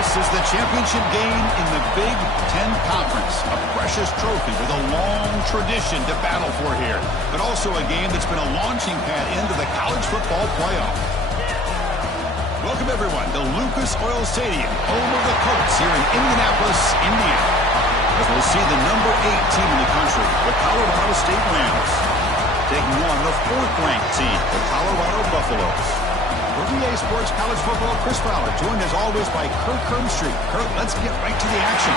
This is the championship game in the Big Ten Conference. A precious trophy with a long tradition to battle for here. But also a game that's been a launching pad into the college football playoff. Welcome, everyone, to Lucas Oil Stadium, home of the Colts here in Indianapolis, Indiana. As we'll see the number 8 team in the country, the Colorado State Rams, taking on the 4th-ranked team, the Colorado Buffaloes. For VA Sports College Football, Chris Fowler, joined as always by Kirk Herbstreit. Kirk, let's get right to the action.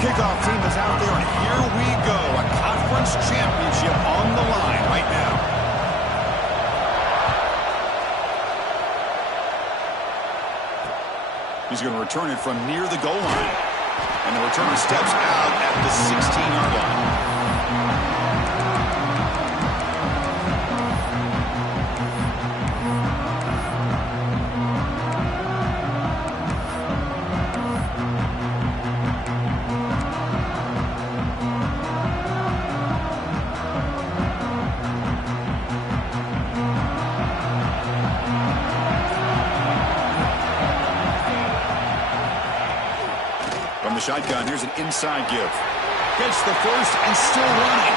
Kickoff team is out there, and here we go. A conference championship on the line right now. He's going to return it from near the goal line. And the returner steps out at the 16-yard line. Shotgun, here's an inside give. Gets the first and still running.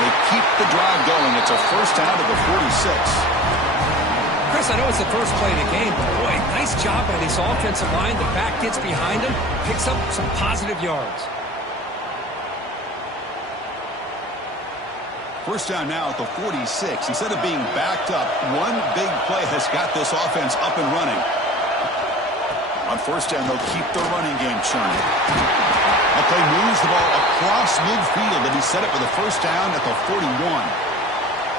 They keep the drive going. It's a first down to the 46. Chris, I know it's the first play of the game, but boy, nice job by this offensive line. The back gets behind him, picks up some positive yards. First down now at the 46. Instead of being backed up, one big play has got this offense up and running. On first down, they'll keep the running game churning. The play moves the ball across midfield, and he set it for the first down at the 41.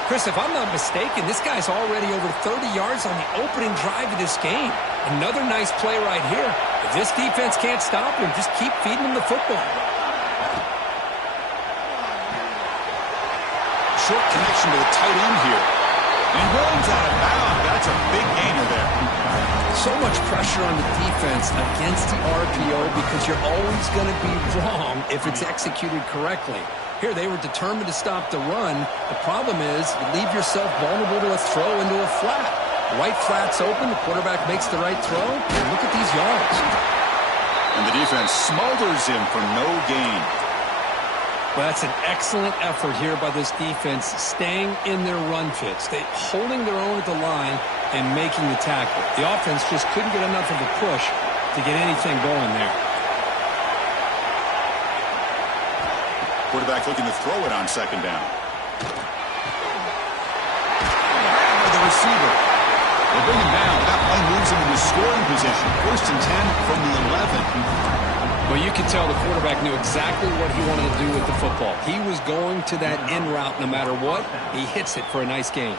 Chris, if I'm not mistaken, this guy's already over 30 yards on the opening drive of this game. Another nice play right here. If this defense can't stop him, just keep feeding him the football. Short connection to the tight end here. And runs out of bounds. That's a big gainer there. So much pressure on the defense against the RPO because you're always going to be wrong if it's executed correctly. Here, they were determined to stop the run. The problem is you leave yourself vulnerable to a throw into a flat. The right flat's open. The quarterback makes the right throw. And look at these yards. And the defense smothers him for no gain. Well, that's an excellent effort here by this defense, staying in their run fits. They holding their own at the line and making the tackle. The offense just couldn't get enough of a push to get anything going there. Quarterback looking to throw it on second down. The receiver. They bring him down. That play moves him into scoring position. First and 10 from the 11. Well, you can tell the quarterback knew exactly what he wanted to do with the football. He was going to that in route no matter what. He hits it for a nice gain.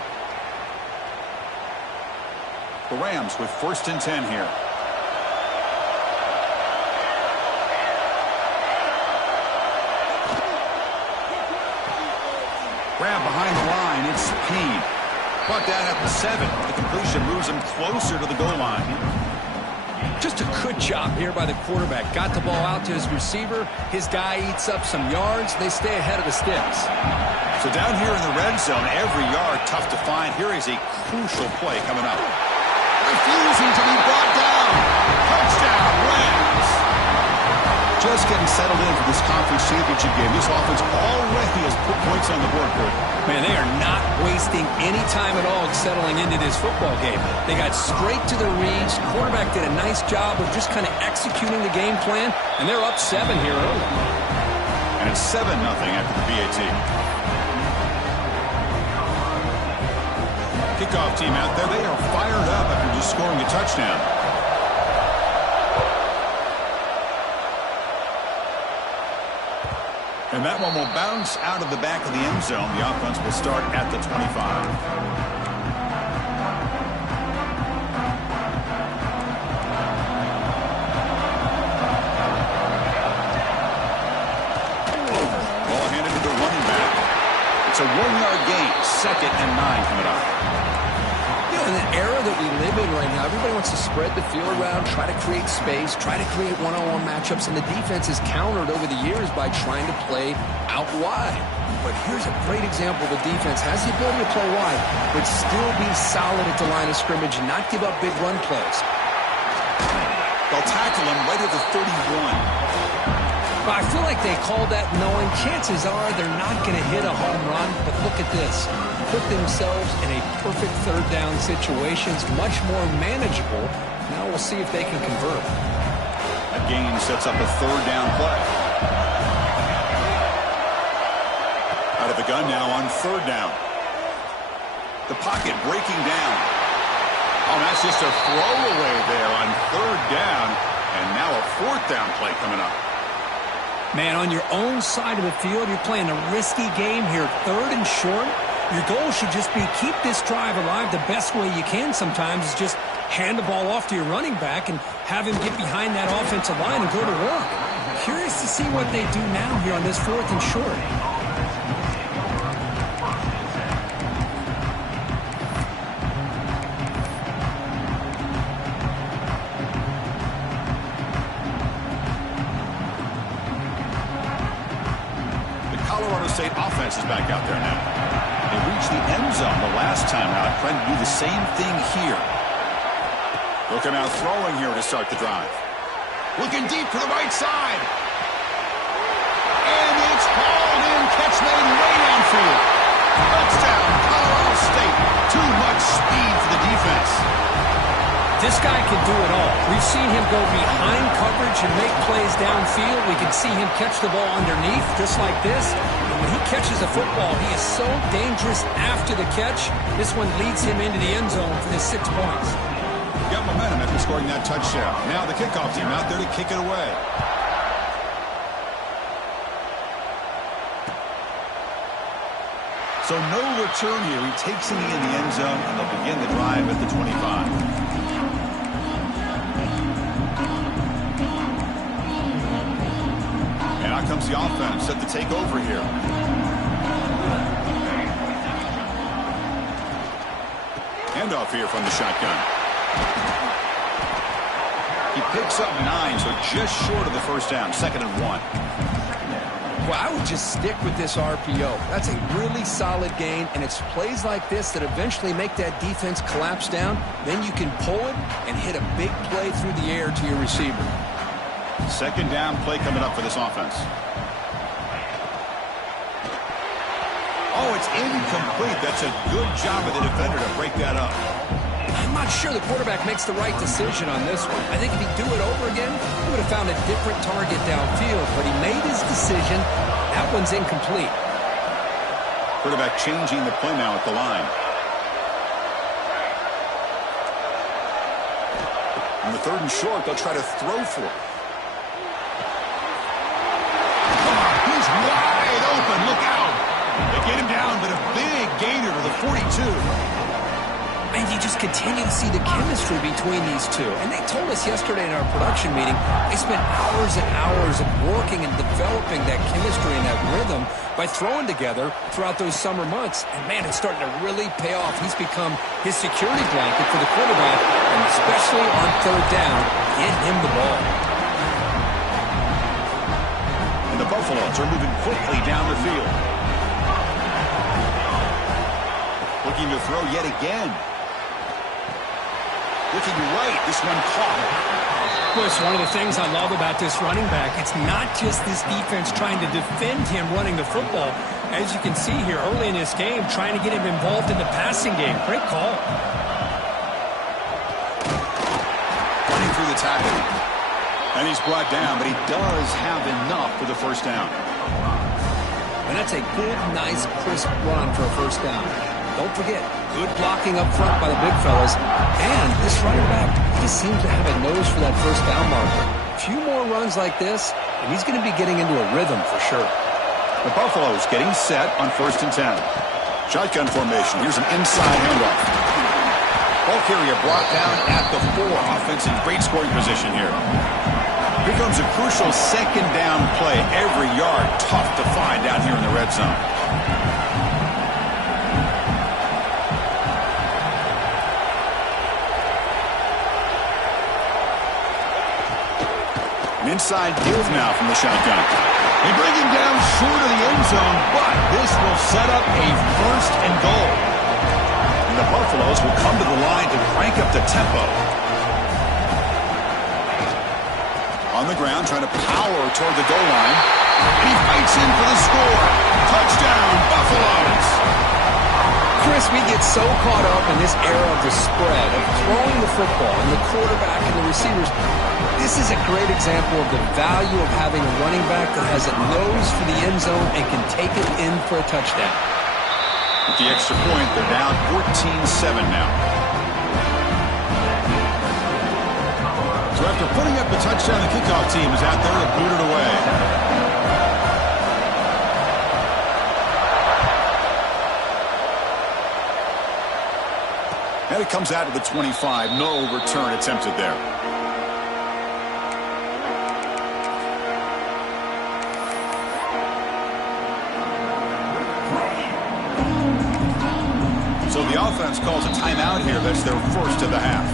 The Rams with first and 10 here. Grab behind the line. It's speed. Brought down at the 7. The completion moves him closer to the goal line. Just a good job here by the quarterback. Got the ball out to his receiver. His guy eats up some yards. They stay ahead of the sticks. So down here in the red zone, every yard tough to find. Here is a crucial play coming up. Refusing to be brought down. Touchdown, Rams. Just getting settled in for this conference championship game. This offense already has put points on the board, Kurt. Man, they are not wasting any time at all settling into this football game. They got straight to the reads. Quarterback did a nice job of just kind of executing the game plan, and they're up 7 here early. And it's 7-0 after the PAT. Kickoff team out there. They are fired up after just scoring a touchdown. And that one will bounce out of the back of the end zone. The offense will start at the 25. It's a 1-yard gain, 2nd and 9 coming up. You know, in the era that we live in right now, everybody wants to spread the field around, try to create space, try to create one-on-one matchups, and the defense is countered over the years by trying to play out wide. But here's a great example. The defense has the ability to play wide, but still be solid at the line of scrimmage and not give up big run plays. They'll tackle him right at the 31. I feel like they called that knowing chances are they're not going to hit a home run, but look at this. Put themselves in a perfect third down situation. It's much more manageable. Now we'll see if they can convert. A gain sets up a 3rd down play. Out of the gun now on 3rd down. The pocket breaking down. Oh, that's just a throwaway there on 3rd down. And now a 4th down play coming up. Man, on your own side of the field, you're playing a risky game here. 3rd and short. Your goal should just be keep this drive alive the best way you can sometimes is just hand the ball off to your running back and have him get behind that offensive line and go to work. Curious to see what they do now here on this 4th and short. State offense is back out there now. They reached the end zone the last time out, trying to do the same thing here. Looking out throwing here to start the drive. Looking deep to the right side. And it's hauled in, catch made way downfield. Touchdown, Colorado State. Too much speed for the defense. This guy can do it all. We've seen him go behind coverage and make plays downfield. We can see him catch the ball underneath, just like this. And when he catches a football, he is so dangerous after the catch. This one leads him into the end zone for the 6 points. Got momentum after scoring that touchdown. Now the kickoff team out there to kick it away. So no return here. He takes it in the end zone, and they'll begin the drive at the 25. Out comes the offense set to take over here. Handoff here from the shotgun. He picks up 9, so just short of the 1st down. 2nd and 1. Well, I would just stick with this RPO. That's a really solid gain, and it's plays like this that eventually make that defense collapse down. Then you can pull it and hit a big play through the air to your receiver. 2nd down play coming up for this offense. Oh, it's incomplete. That's a good job of the defender to break that up. I'm not sure the quarterback makes the right decision on this one. I think if he'd do it over again, he would have found a different target downfield, but he made his decision. That one's incomplete. Quarterback changing the play now at the line. On the 3rd and short, they'll try to throw for it. He's wide open. Look out. They get him down, but a big gainer to the 42. And you just continue to see the chemistry between these two. And they told us yesterday in our production meeting, they spent hours and hours of working and developing that chemistry and that rhythm by throwing together throughout those summer months. And, man, it's starting to really pay off. He's become his security blanket for the quarterback, and especially on 3rd down, get him the ball. And the Buffaloes are moving quickly down the field. Looking to throw yet again. Looking right, this one caught. Well, it's one of the things I love about this running back. It's not just this defense trying to defend him running the football. As you can see here early in this game, trying to get him involved in the passing game. Great call. Running through the tackle. And he's brought down, but he does have enough for the 1st down. And that's a good, nice, crisp run for a 1st down. Don't forget, good blocking up front by the big fellas. And this running back, he just seems to have a nose for that 1st down marker. A few more runs like this, and he's going to be getting into a rhythm for sure. The Buffaloes getting set on 1st and 10. Shotgun formation. Here's an inside handoff. Ball carrier brought down at the 4. Offense in great scoring position here. Here comes a crucial 2nd down play. Every yard tough to find down here in the red zone. An inside give now from the shotgun. They bring him down short of the end zone, but this will set up a 1st and goal. And the Buffaloes will come to the line to crank up the tempo. On the ground, trying to power toward the goal line. And he fights in for the score. Touchdown, Buffaloes! Chris, we get so caught up in this era of the spread, of throwing the football and the quarterback and the receivers. This is a great example of the value of having a running back that has a nose for the end zone and can take it in for a touchdown. With the extra point, they're down 14-7 now. So after putting up the touchdown, the kickoff team is out there to boot it away. And it comes out to the 25. No return attempted there. So the offense calls a timeout here. That's their first of the half.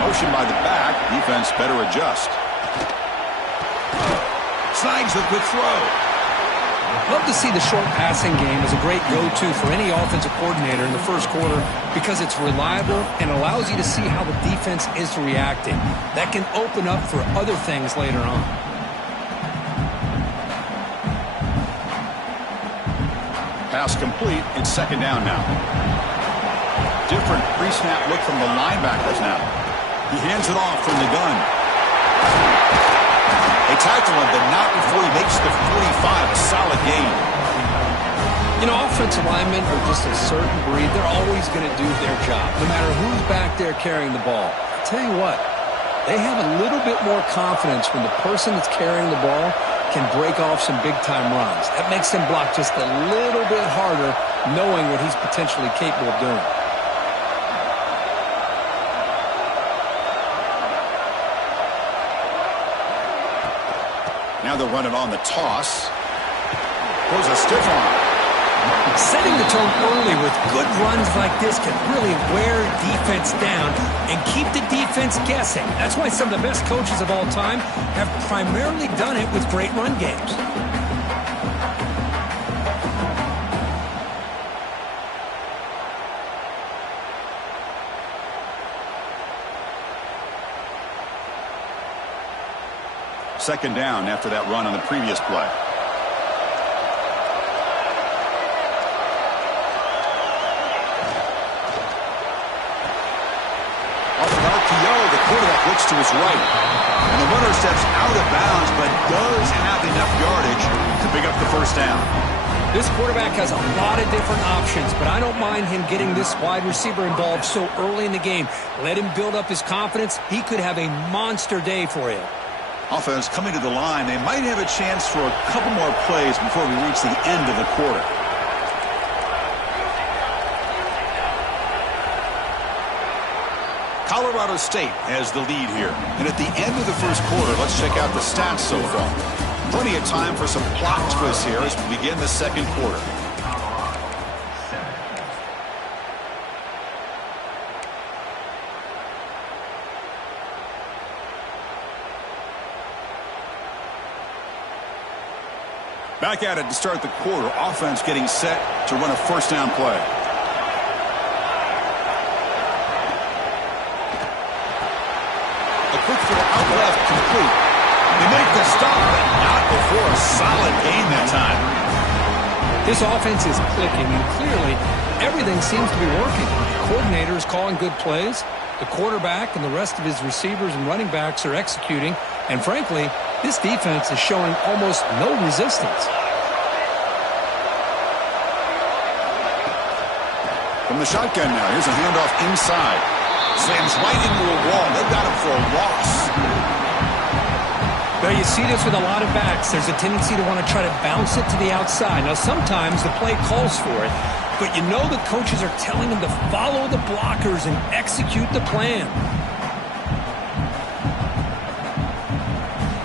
Motion by the back. Defense better adjust. Snags the quick throw. Love to see the short passing game as a great go-to for any offensive coordinator in the first quarter because it's reliable and allows you to see how the defense is reacting. That can open up for other things later on. Pass complete. It's 2nd down now. Different pre-snap look from the linebackers now. He hands it off from the gun. They tackle him, but not before he makes the 45. A solid gain. You know, offensive linemen are just a certain breed. They're always going to do their job, no matter who's back there carrying the ball. I'll tell you what, they have a little bit more confidence when the person that's carrying the ball can break off some big-time runs. That makes them block just a little bit harder, knowing what he's potentially capable of doing. Now they'll run it on the toss. Throws a stiff arm. Setting the tone early with good runs like this can really wear defense down and keep the defense guessing. That's why some of the best coaches of all time have primarily done it with great run games. Second down after that run on the previous play. Off an RPO, the quarterback looks to his right. And the runner steps out of bounds, but does have enough yardage to pick up the first down. This quarterback has a lot of different options, but I don't mind him getting this wide receiver involved so early in the game. Let him build up his confidence. He could have a monster day for you. Offense coming to the line. They might have a chance for a couple more plays before we reach the end of the quarter. Colorado State has the lead here. And at the end of the first quarter, let's check out the stats so far. Plenty of time for some plot twists here as we begin the second quarter. Back at it to start the quarter. Offense getting set to run a first down play. A quick throw out left, complete. They make the stop, but not before a solid gain that time. This offense is clicking, and clearly everything seems to be working. The coordinator is calling good plays. The quarterback and the rest of his receivers and running backs are executing. And frankly, this defense is showing almost no resistance. From the shotgun now, here's a handoff inside. Slams right into a wall. They've got him for a loss. Well, you see this with a lot of backs. There's a tendency to want to try to bounce it to the outside. Now, sometimes the play calls for it, but you know the coaches are telling them to follow the blockers and execute the plan.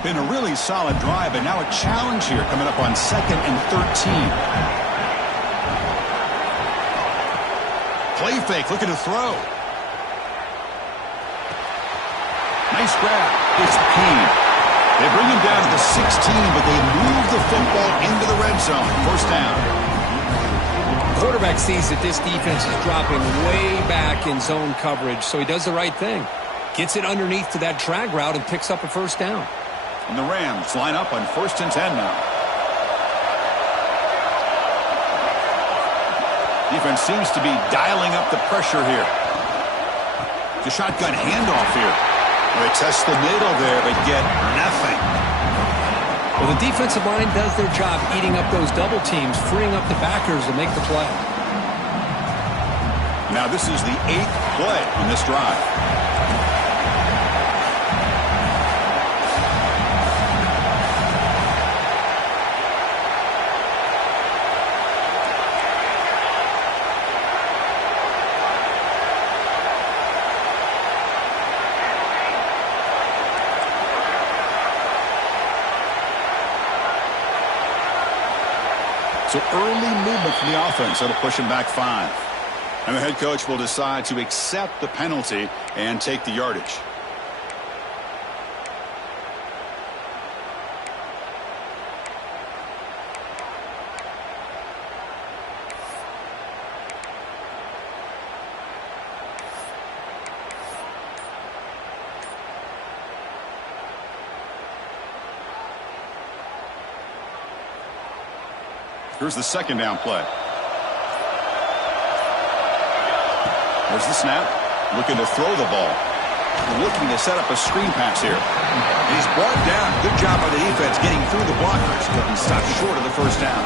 Been a really solid drive, and now a challenge here coming up on 2nd and 13. Play fake, looking to throw. Nice grab. It's Payne. They bring him down to the 16, but they move the football into the red zone. First down. Quarterback sees that this defense is dropping way back in zone coverage, so he does the right thing. Gets it underneath to that drag route and picks up a first down. And the Rams line up on 1st and 10 now. Defense seems to be dialing up the pressure here. The shotgun handoff here. They test the middle there, but get nothing. Well, the defensive line does their job eating up those double teams, freeing up the backers to make the play. Now this is the 8th play on this drive. So early movement from the offense that'll push him back 5. And the head coach will decide to accept the penalty and take the yardage. Here's the 2nd down play. There's the snap. Looking to throw the ball. Looking to set up a screen pass here. He's brought down. Good job by the defense getting through the blockers. But he stopped short of the first down.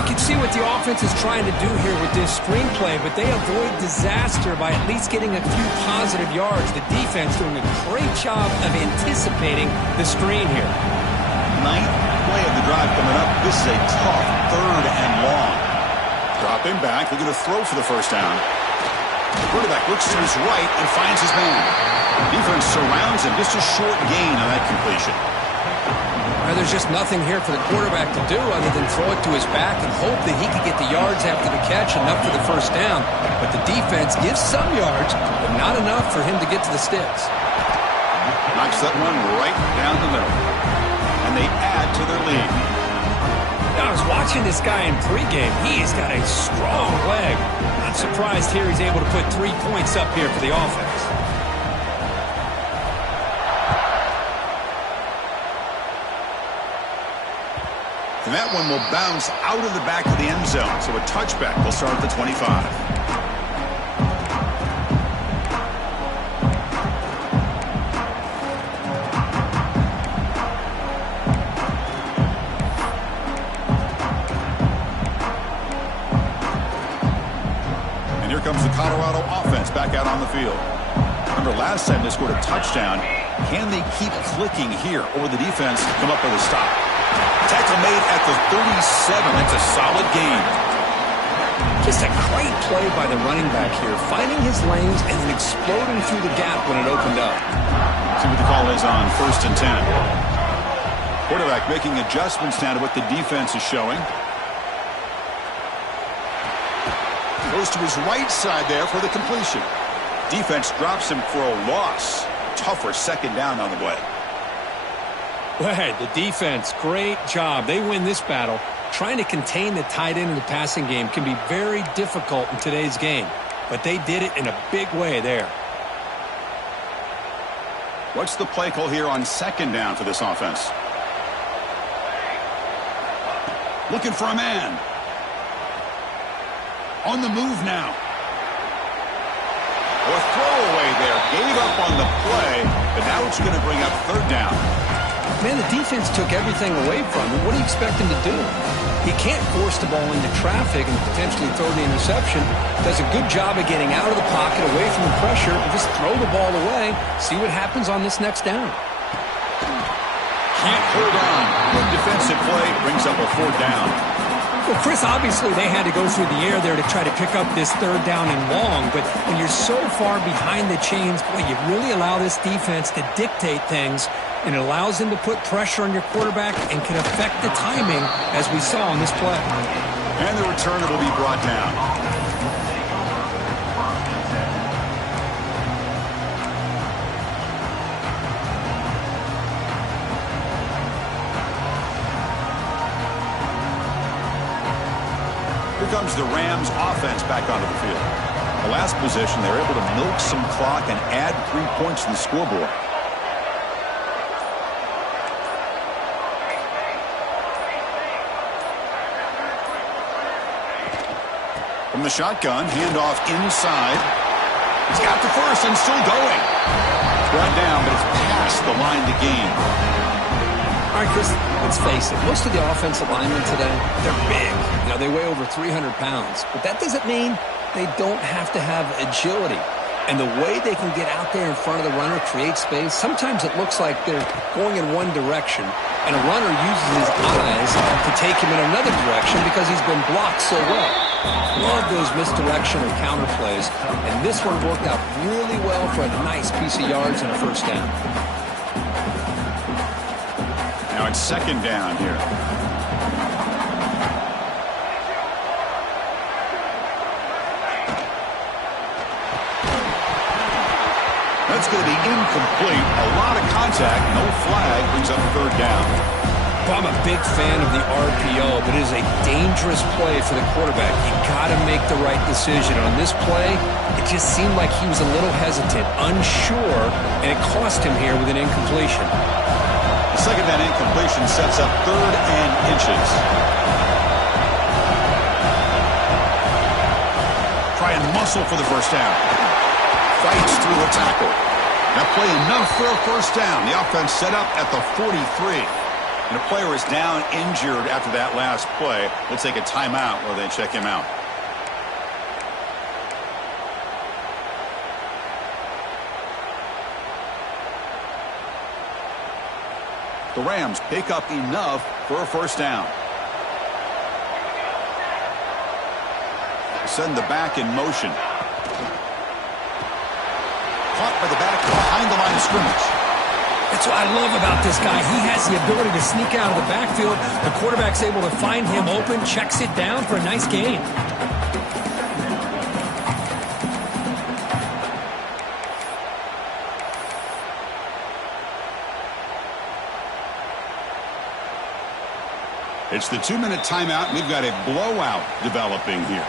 You can see what the offense is trying to do here with this screen play, but they avoid disaster by at least getting a few positive yards. The defense doing a great job of anticipating the screen here. 9th play of the drive coming up. This is a tough 3rd and long. Drop him back. They're going to throw for the first down. The quarterback looks to his right and finds his man. Defense surrounds him. Just a short gain on that completion. There's just nothing here for the quarterback to do other than throw it to his back and hope that he can get the yards after the catch, enough for the first down. But the defense gives some yards, but not enough for him to get to the sticks. Knocks that one right down the middle. And they add to their lead. I was watching this guy in pregame. He's got a strong leg. Not surprised here he's able to put 3 points up here for the offense. And that one will bounce out of the back of the end zone. So a touchback will start at the 25. Comes the Colorado offense back out on the field. Remember last time they scored a touchdown. Can they keep clicking here, or will the defense come up with a stop? Tackle made at the 37. That's a solid gain. Just a great play by the running back here, finding his lanes and then exploding through the gap when it opened up. See what the call is on 1st and 10. Quarterback making adjustments now to what the defense is showing. Goes to his right side there for the completion. Defense drops him for a loss. Tougher 2nd down on the way. Well, the defense, great job. They win this battle. Trying to contain the tight end in the passing game can be very difficult in today's game. But they did it in a big way there. What's the play call here on 2nd down for this offense? Looking for a man. On the move now. A throwaway there. Gave up on the play, but now it's going to bring up 3rd down. Man, the defense took everything away from him. What do you expect him to do? He can't force the ball into traffic and potentially throw the interception. Does a good job of getting out of the pocket, away from the pressure, and just throw the ball away. See what happens on this next down. Can't hold on. Good defensive play brings up a 4th down. Well, Chris, obviously they had to go through the air there to try to pick up this 3rd down and long, but when you're so far behind the chains, boy, you really allow this defense to dictate things, and it allows them to put pressure on your quarterback and can affect the timing, as we saw on this play. And the returner will be brought down. Here comes the Rams offense back onto the field. The last possession, they were able to milk some clock and add 3 points to the scoreboard. From the shotgun, handoff inside. He's got the first and still going. It's brought down, but it's past the line to gain. All right, Chris, let's face it. Most of the offensive linemen today, they're big. You know, they weigh over 300 pounds. But that doesn't mean they don't have to have agility. And the way they can get out there in front of the runner, create space, sometimes it looks like they're going in one direction, and a runner uses his eyes to take him in another direction because he's been blocked so well. Love those misdirection or counter plays, and this one worked out really well for a nice piece of yards and a 1st down. Now it's 2nd down here. That's going to be incomplete. A lot of contact. No flag brings up 3rd down. Well, I'm a big fan of the RPO, but it is a dangerous play for the quarterback. You got to make the right decision. On this play, it just seemed like he was a little hesitant, unsure, and it cost him here with an incompletion. The 2nd down incompletion sets up 3rd and inches. Try and muscle for the 1st down. Fights through the tackle. That play enough for a 1st down. The offense set up at the 43. And a player is down injured after that last play. We'll take a timeout while they check him out. The Rams pick up enough for a 1st down. Send the back in motion. Caught by the back behind the line of scrimmage. That's what I love about this guy. He has the ability to sneak out of the backfield. The quarterback's able to find him open, checks it down for a nice gain. It's the 2-minute timeout. We've got a blowout developing here.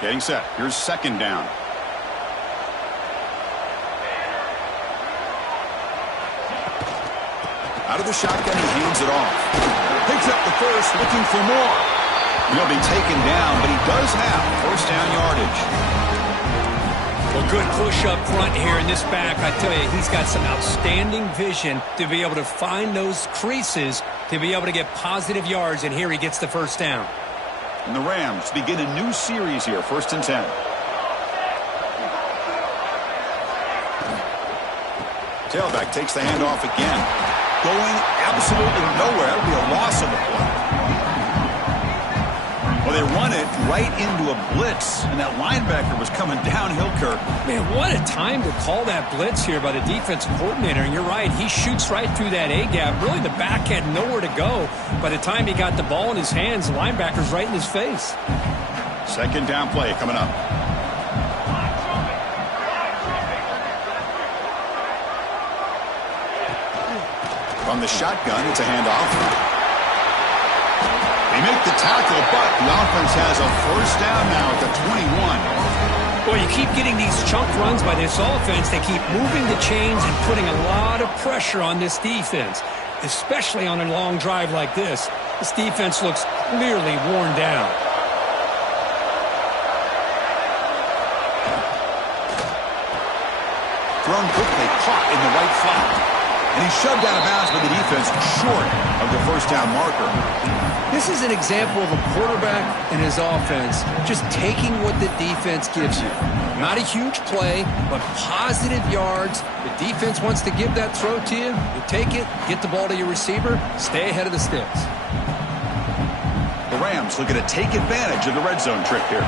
Getting set. Here's 2nd down. Out of the shotgun, he hands it off. Picks up the first, looking for more. He'll be taken down, but he does have 1st down yardage. Well, good push up front here in this back. I tell you, he's got some outstanding vision to be able to find those creases to be able to get positive yards, and here he gets the 1st down. And the Rams begin a new series here, 1st and 10. Tailback takes the handoff again. Going absolutely nowhere. That'll be a loss on the play. Well, they run it right into a blitz, and that linebacker was coming downhill, Kirk. Man, what a time to call that blitz here by the defensive coordinator. And you're right, he shoots right through that A-gap. Really, the back had nowhere to go. By the time he got the ball in his hands, the linebacker's right in his face. 2nd down play coming up. From the shotgun, it's a handoff. They make the tackle, but the offense has a 1st down now at the 21. Boy, you keep getting these chunk runs by this offense. They keep moving the chains and putting a lot of pressure on this defense, especially on a long drive like this. This defense looks clearly worn down. Thrown quickly, caught in the right flat. And he's shoved out of bounds by the defense short of the first down marker. This is an example of a quarterback and his offense just taking what the defense gives you. Not a huge play, but positive yards. The defense wants to give that throw to you. You take it, get the ball to your receiver, stay ahead of the sticks. The Rams looking to take advantage of the red zone trip here.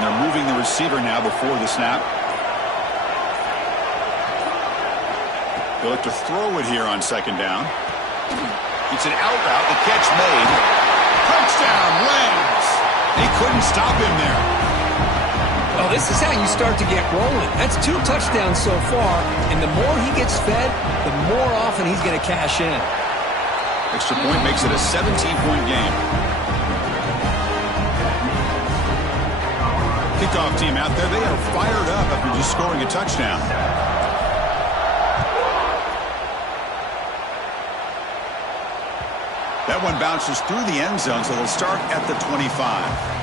They're moving the receiver now before the snap. They'll look to throw it here on second down. It's an out route. The catch made. Touchdown, Rams! They couldn't stop him there. Well, this is how you start to get rolling. That's 2 touchdowns so far, and the more he gets fed, the more often he's going to cash in. Extra point makes it a 17-point game. Kickoff team out there, they are fired up after just scoring a touchdown. That one bounces through the end zone, so they'll start at the 25.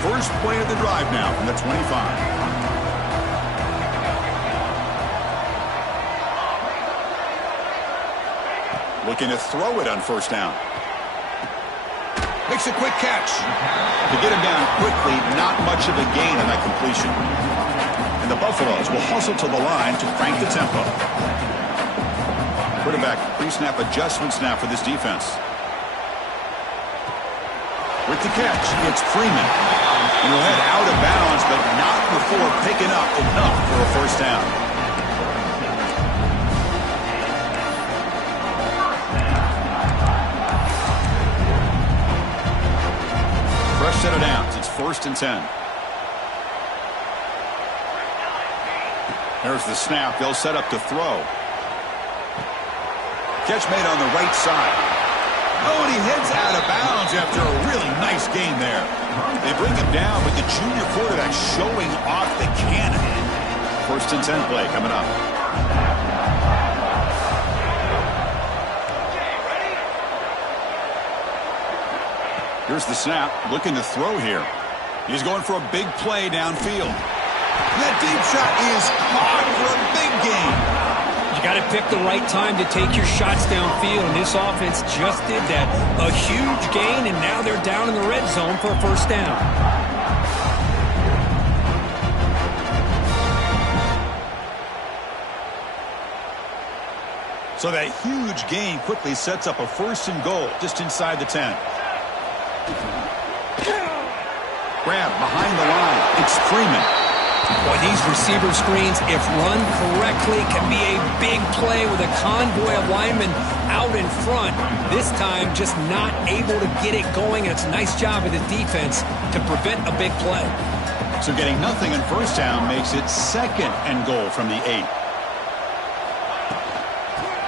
First play of the drive now from the 25. Looking to throw it on first down. Makes a quick catch. To get him down quickly, not much of a gain on that completion. And the Buffaloes will hustle to the line to crank the tempo. Quarterback pre-snap adjustments now for this defense. With the catch, it's Freeman. And he'll head out of bounds, but not before picking up enough for a first down. Fresh set of downs. It's 1st and 10. There's the snap. They'll set up to throw. Catch made on the right side. Oh, and he heads out of bounds after a really nice gain there. They bring him down, but the junior quarterback showing off the cannon. 1st and 10 play coming up. Here's the snap, looking to throw here. He's going for a big play downfield. That deep shot is caught for a big gain. You got to pick the right time to take your shots downfield, and this offense just did that. A huge gain, and now they're down in the red zone for a first down. So that huge gain quickly sets up a 1st and goal just inside the 10. Grab behind the line. It's Freeman. Boy, these receiver screens, if run correctly, can be a big play with a convoy of linemen out in front. This time, just not able to get it going. It's a nice job of the defense to prevent a big play. So getting nothing in first down makes it 2nd and goal from the 8.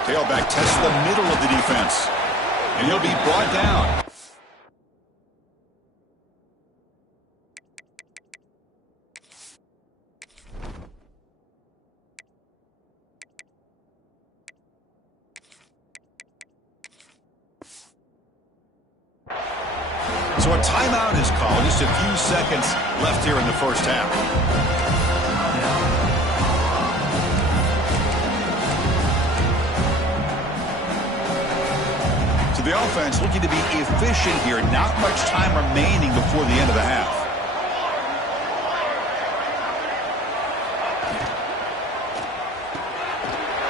Tailback tests the middle of the defense, and he'll be brought down. So a timeout is called. Just a few seconds left here in the first half. So the offense looking to be efficient here. Not much time remaining before the end of the half.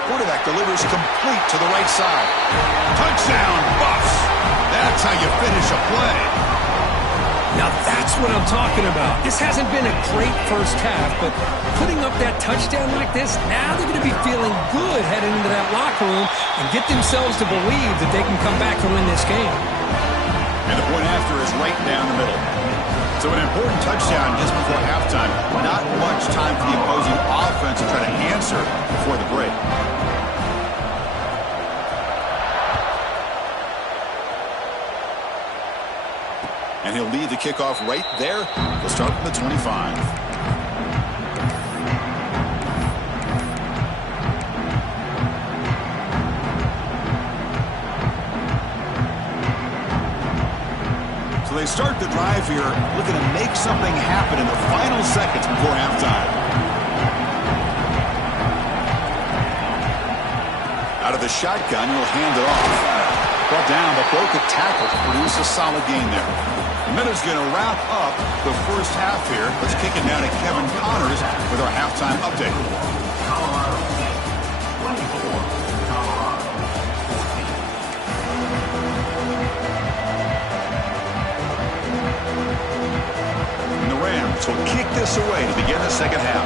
Quarterback delivers complete to the right side. Touchdown, Buffs. That's how you finish a play. Now that's what I'm talking about. This hasn't been a great first half, but putting up that touchdown like this, now they're going to be feeling good heading into that locker room and get themselves to believe that they can come back and win this game. And the point after is right down the middle. So an important touchdown just before halftime. Not much time for the opposing offense to try to answer before the break. And he'll lead the kickoff right there. He'll start from the 25. So they start the drive here, looking to make something happen in the final seconds before halftime. Out of the shotgun, he'll hand it off. Brought down, but broke a tackle to produce a solid gain there. The minute's going to wrap up the first half here. Let's kick it down to Kevin Connors with our halftime update. And the Rams will kick this away to begin the second half.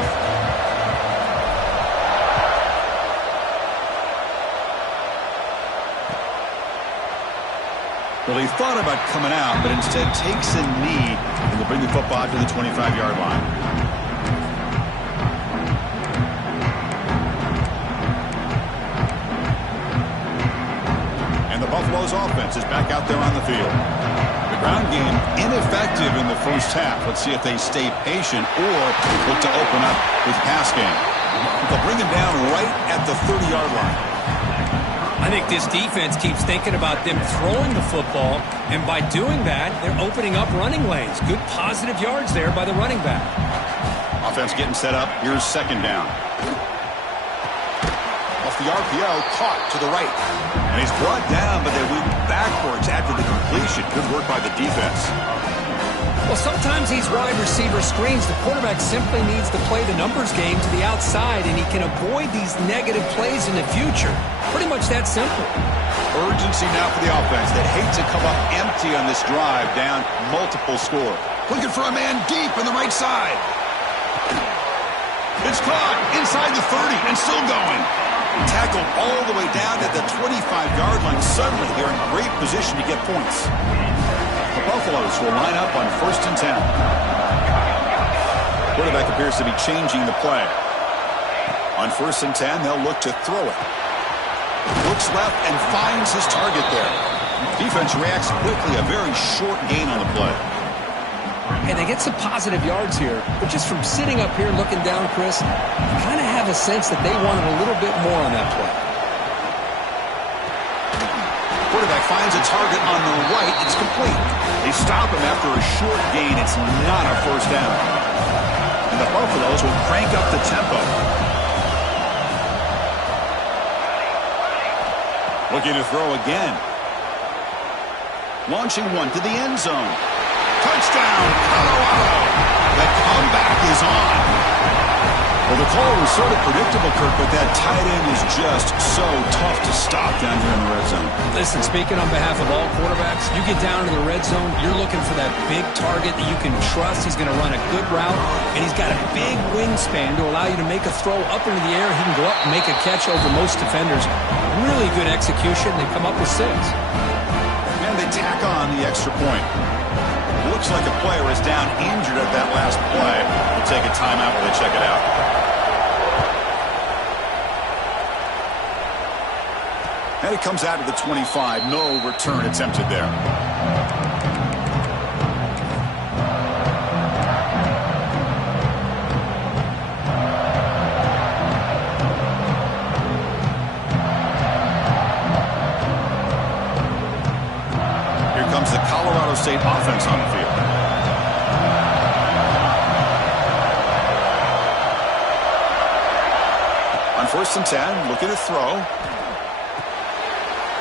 Well, he thought about coming out, but instead takes a knee and will bring the football to the 25-yard line. And the Buffalo's offense is back out there on the field. The ground game ineffective in the first half. Let's see if they stay patient or look to open up with pass game. They'll bring him down right at the 30-yard line. I think this defense keeps thinking about them throwing the football, and by doing that, they're opening up running lanes. Good positive yards there by the running back. Offense getting set up. Here's second down. Off the RPO, caught to the right. And he's brought down, but they move backwards after the completion. Good work by the defense. Well, sometimes these wide receiver screens, the quarterback simply needs to play the numbers game to the outside, and he can avoid these negative plays in the future. Pretty much that simple. Urgency now for the offense. They hate to come up empty on this drive, down multiple score. Looking for a man deep on the right side. It's caught inside the 30 and still going. Tackled all the way down at the 25-yard line. Suddenly, they're in great position to get points. The Buffaloes will line up on 1st and 10. Quarterback appears to be changing the play. On 1st and 10, they'll look to throw it. Looks left and finds his target there. Defense reacts quickly. A very short gain on the play. And they get some positive yards here, but just from sitting up here looking down, Chris, you kind of have a sense that they wanted a little bit more on that play. Quarterback finds a target on the right. It's complete. They stop him after a short gain. It's not a first down. And the Buffaloes will crank up the tempo. Looking to throw again. Launching one to the end zone. Touchdown, Colorado. The comeback is on. Well, the call was sort of predictable, Kirk, but that tight end is just so tough to stop down here in the red zone. Listen, speaking on behalf of all quarterbacks, you get down to the red zone, you're looking for that big target that you can trust. He's going to run a good route, and he's got a big wingspan to allow you to make a throw up into the air. He can go up and make a catch over most defenders. Really good execution. They come up with 6. And they tack on the extra point. Looks like a player is down injured at that last play. We'll take a timeout while they check it out. And it comes out to the 25. No return attempted there. Here comes the Colorado State offense on the field. On 1st and 10, looking to throw.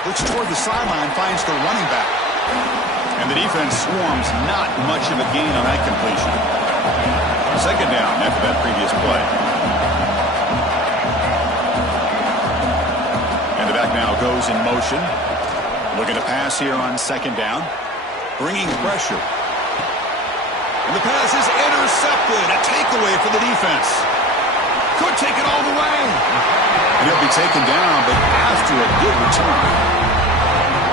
Looks toward the sideline, finds the running back. And the defense swarms. Not much of a gain on that completion. Second down after that previous play. And the back now goes in motion. Looking to pass here on 2nd down. Bringing pressure. And the pass is intercepted. A takeaway for the defense. Could take it all the way. And he'll be taken down, but after a good return.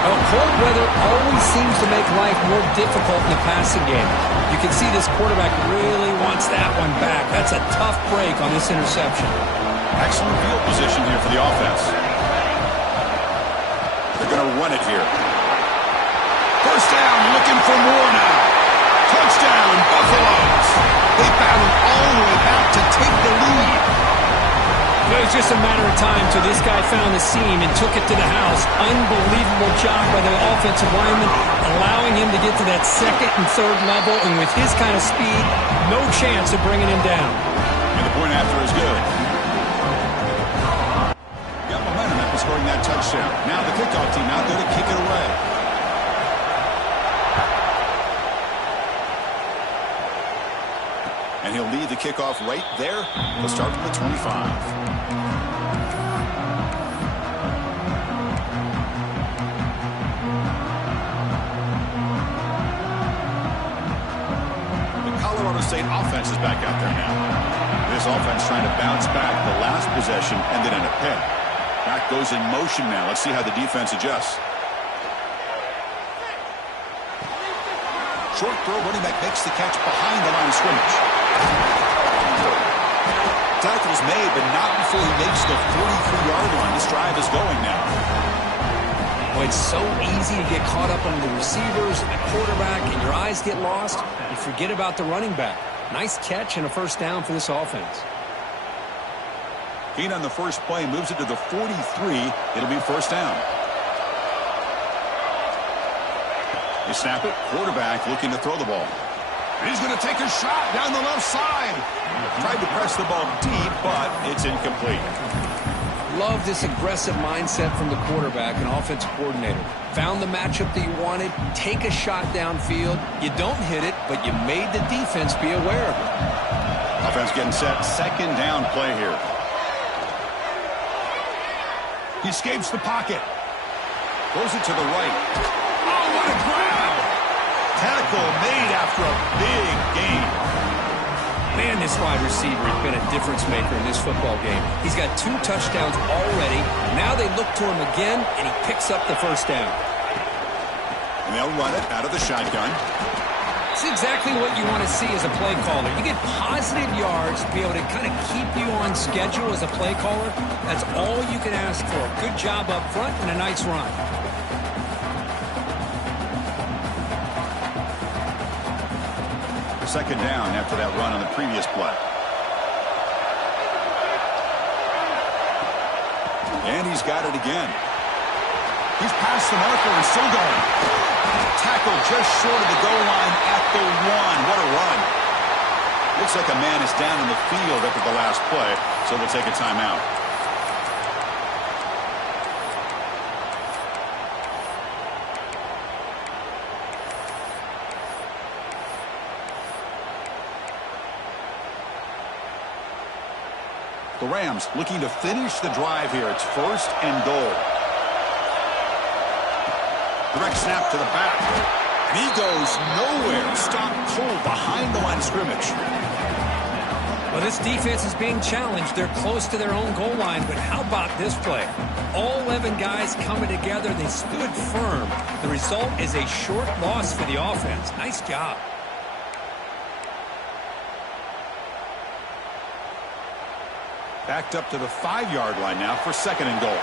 Well, cold weather always seems to make life more difficult in the passing game. You can see this quarterback really wants that one back. That's a tough break on this interception. Excellent field position here for the offense. They're going to run it here. First down, looking for more now. Touchdown, Buffaloes. They battled all the way back to take the lead. It was just a matter of time till this guy found the seam and took it to the house. Unbelievable job by the offensive lineman, allowing him to get to that second and third level, and with his kind of speed, no chance of bringing him down. And the point after is good. Got momentum after scoring that touchdown. Now the kickoff team out there to kick it away. And he'll lead the kickoff right there. He'll start from the 25. State offense is back out there now. This offense trying to bounce back. The last possession ended in a pick. That goes in motion now. Let's see how the defense adjusts. Short throw, running back makes the catch behind the line of scrimmage. Tackle's made, but not before he makes the 43-yard line. This drive is going now. Well, it's so easy to get caught up on the receivers and the quarterback, and your eyes get lost. You forget about the running back. Nice catch and a first down for this offense. Keen on the first play, moves it to the 43. It'll be first down. They snap it. Quarterback looking to throw the ball. And he's going to take a shot down the left side. Tried to press the ball deep, but it's incomplete. Love this aggressive mindset from the quarterback and offensive coordinator. Found the matchup that you wanted, take a shot downfield. You don't hit it, but you made the defense be aware of it. Offense getting set. Second down play here. He escapes the pocket. Throws it to the right. Oh, what a grab! Tackle made after a big gain. Man, this wide receiver has been a difference maker in this football game. He's got 2 touchdowns already. Now they look to him again, and he picks up the first down. And they'll run it out of the shotgun. It's exactly what you want to see as a play caller. You get positive yards to be able to kind of keep you on schedule as a play caller. That's all you can ask for. Good job up front and a nice run. Second down after that run on the previous play. And he's got it again. He's past the marker and still going. Tackle just short of the goal line at the 1. What a run. Looks like a man is down in the field after the last play, so we'll take a timeout. The Rams looking to finish the drive here. It's first and goal. Direct snap to the back. And he goes nowhere. Stopped cold behind the line of scrimmage. Well, this defense is being challenged. They're close to their own goal line, but how about this play? All 11 guys coming together. They stood firm. The result is a short loss for the offense. Nice job. Backed up to the 5-yard line now for second and goal.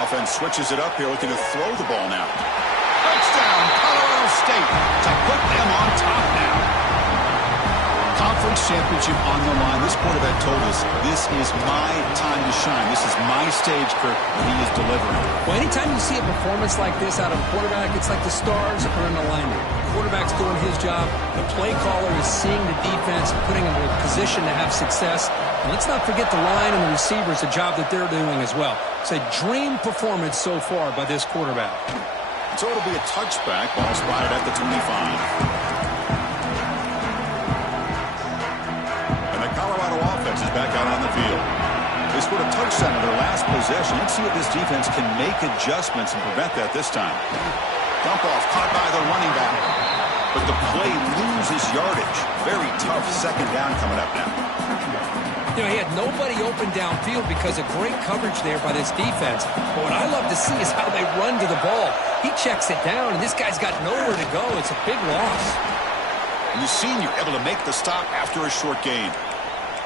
Offense switches it up here, looking to throw the ball now. Touchdown, Colorado State to put them on top now. Conference championship on the line. This quarterback told us, this is my time to shine. This is my stage, Kirk, and he is delivering. Well, anytime you see a performance like this out of a quarterback, it's like the stars are in alignment. The quarterback's doing his job. The play caller is seeing the defense, putting them in a position to have success. And let's not forget the line and the receivers, the job that they're doing as well. It's a dream performance so far by this quarterback. So it'll be a touchback. Ball spotted at the 25. Colorado offense is back out on the field. They scored a touchdown in their last possession. Let's see if this defense can make adjustments and prevent that this time. Dump off caught by the running back. But the play loses yardage. Very tough second down coming up now. You know, he had nobody open downfield because of great coverage there by this defense. But what I love to see is how they run to the ball. He checks it down, and this guy's got nowhere to go. It's a big loss. And the senior able to make the stop after a short gain.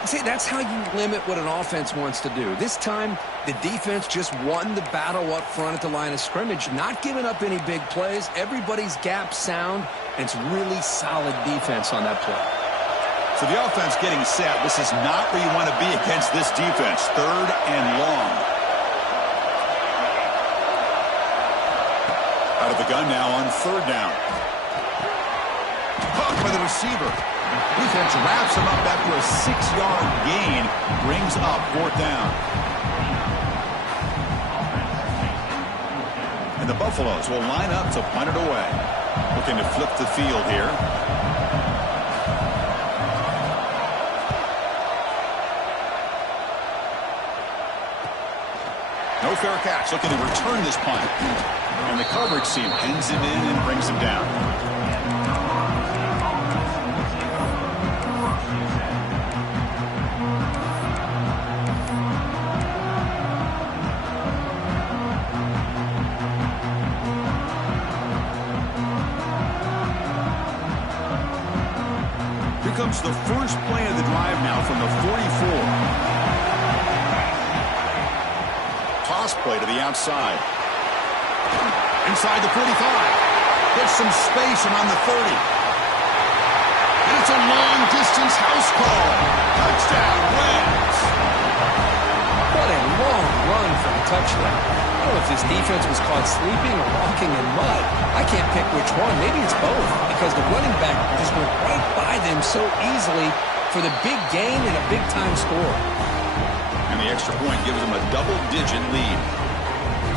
See, that's how you limit what an offense wants to do. This time, the defense just won the battle up front at the line of scrimmage, not giving up any big plays. Everybody's gap sound, and it's really solid defense on that play. So the offense getting set. This is not where you want to be against this defense. 3rd and long. Out of the gun now on 3rd down. Caught by the receiver. Defense wraps him up after a 6-yard gain. Brings up 4th down. And the Buffaloes will line up to punt it away. Looking to flip the field here. No fair catch. Looking to return this punt. And the coverage team pins him in and brings him down. Here comes the first play of the drive now from the 44. Toss play to the outside. Inside the 45. Gets some space around the 30. And it's a long-distance house call. Touchdown, Rams. What a long run for the touchdown. I don't know if this defense was caught sleeping or walking in mud. I can't pick which one. Maybe it's both, because the running back just went right by them so easily for the big gain and a big-time score. And the extra point gives them a double-digit lead.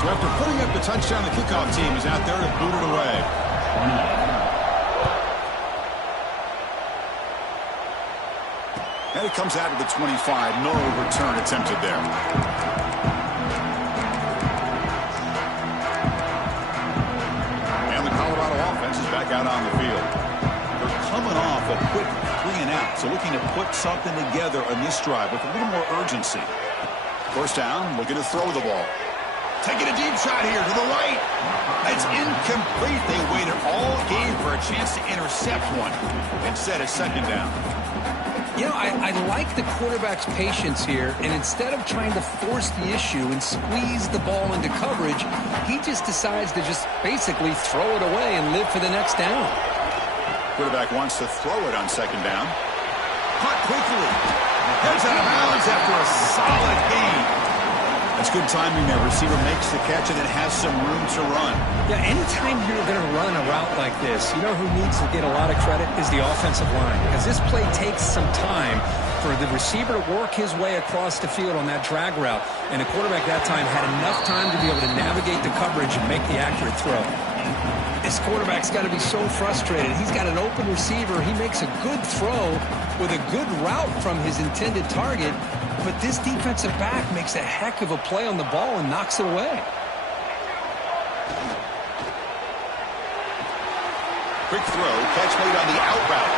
So after putting up the touchdown, the kickoff team is out there to boot it away. And it comes out of the 25. No return attempted there. And the Colorado offense is back out on the field. They're coming off a quick 3-and-out, so looking to put something together on this drive with a little more urgency. 1st down, looking to throw the ball. Taking a deep shot here to the right. It's incomplete. They waited all game for a chance to intercept one. Instead, a 2nd down. You know, I like the quarterback's patience here, and instead of trying to force the issue and squeeze the ball into coverage, he just decides to just basically throw it away and live for the next down. Quarterback wants to throw it on 2nd down. Caught quickly. Heads out of bounds after a solid gain. That's good timing there. Receiver makes the catch and then has some room to run. Yeah, anytime you're going to run a route like this, you know who needs to get a lot of credit is the offensive line. Because this play takes some time for the receiver to work his way across the field on that drag route. And the quarterback that time had enough time to be able to navigate the coverage and make the accurate throw. This quarterback's got to be so frustrated. He's got an open receiver. He makes a good throw with a good route from his intended target. But this defensive back makes a heck of a play on the ball and knocks it away. Quick throw, catch made on the out route.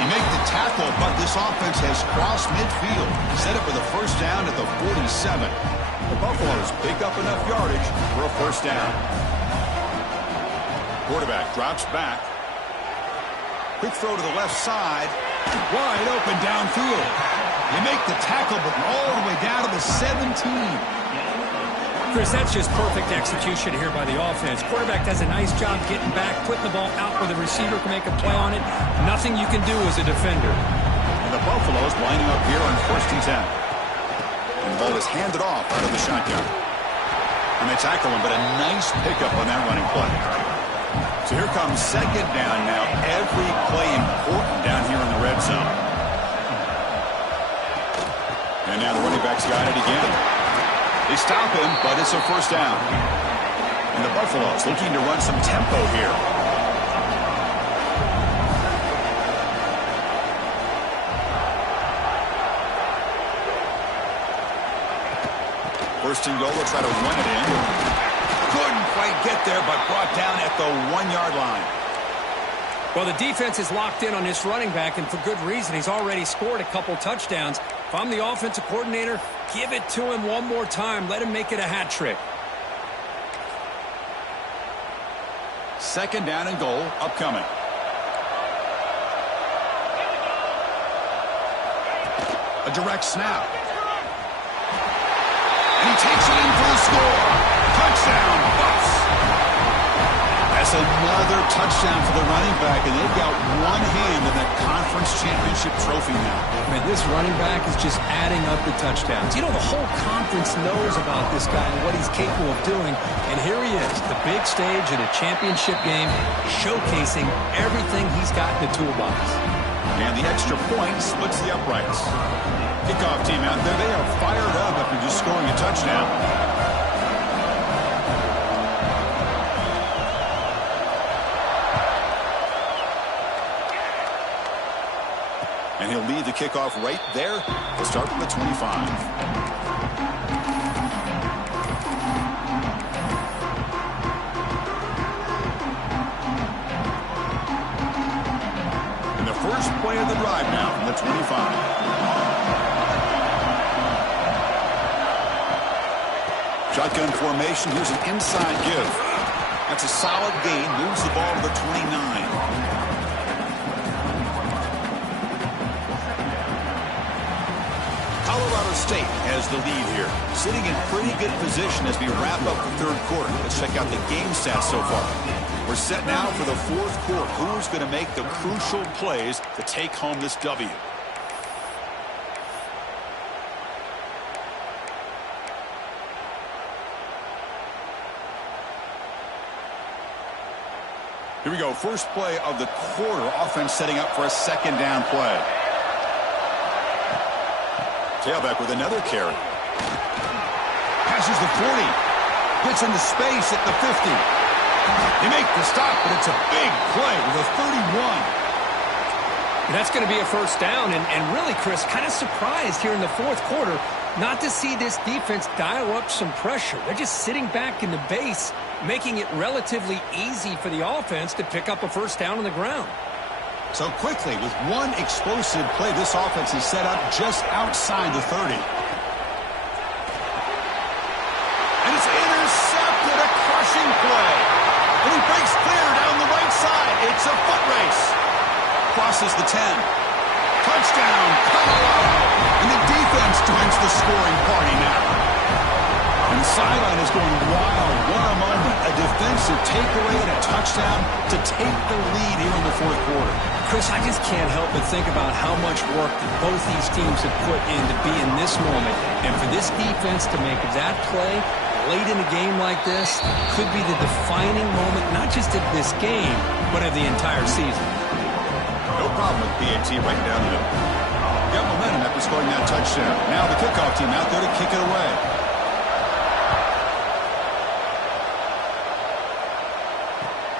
He made the tackle, but this offense has crossed midfield. Set up for the 1st down at the 47. The Buffaloes pick up enough yardage for a 1st down. Quarterback drops back. Quick throw to the left side. Wide open downfield. They make the tackle, but all the way down to the 17. Chris, that's just perfect execution here by the offense. Quarterback does a nice job getting back, putting the ball out where the receiver can make a play on it. Nothing you can do as a defender. And the Buffaloes lining up here on 1st and 10. And the ball is handed off out of the shotgun. And they tackle him, but a nice pickup on that running play. So here comes 2nd down now. Every play important down here in the red zone. And now the running back's got it again. They stop him, but it's a 1st down. And the Buffaloes looking to run some tempo here. First and goal, they'll try to run it in. Couldn't quite get there, but brought down at the 1-yard line. Well, the defense is locked in on this running back, and for good reason. He's already scored a couple touchdowns. If I'm the offensive coordinator, give it to him one more time. Let him make it a hat trick. Second down and goal upcoming. A direct snap. And he takes it in for the score. Touchdown, Bucks. That's another touchdown for the running back, and they've got one hand in that conference championship trophy now. Man, this running back is just adding up the touchdowns. You know, the whole conference knows about this guy and what he's capable of doing, and here he is, the big stage at a championship game, showcasing everything he's got in the toolbox. And the extra point splits the uprights. Kickoff team out there, they are fired up after just scoring a touchdown. And he'll lead the kickoff right there. He'll start from the 25. And the first play of the drive now from the 25. Shotgun formation. Here's an inside give. That's a solid gain. Moves the ball to the 29. Colorado State has the lead here. Sitting in pretty good position as we wrap up the third quarter. Let's check out the game stats so far. We're set now for the fourth quarter. Who's going to make the crucial plays to take home this W? Here we go. First play of the quarter. Offense setting up for a second down play. Tailback with another carry. Passes the 40. Gets into space at the 50. They make the stop, but it's a big play with a 31. And that's going to be a first down. And really, Chris, kind of surprised here in the fourth quarter not to see this defense dial up some pressure. They're just sitting back in the base, making it relatively easy for the offense to pick up a first down on the ground. So quickly, with one explosive play, this offense is set up just outside the 30. And it's intercepted, a crushing play. And he breaks clear down the right side. It's a foot race. Crosses the 10. Touchdown, Colorado. And the defense joins the scoring party now. And the sideline is going wild. What a moment. A defensive takeaway and a touchdown to take the lead here in the fourth quarter. Chris, I just can't help but think about how much work that both these teams have put in to be in this moment. And for this defense to make that play late in a game like this could be the defining moment, not just of this game, but of the entire season. No problem with PAT right down the middle. Got momentum after scoring that touchdown. Now the kickoff team out there to kick it away.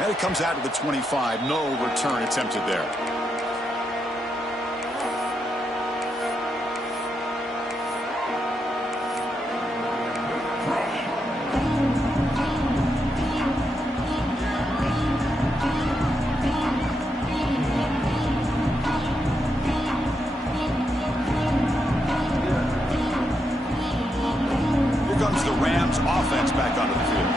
And it comes out to the 25. No return attempted there. Here comes the Rams offense back onto the field.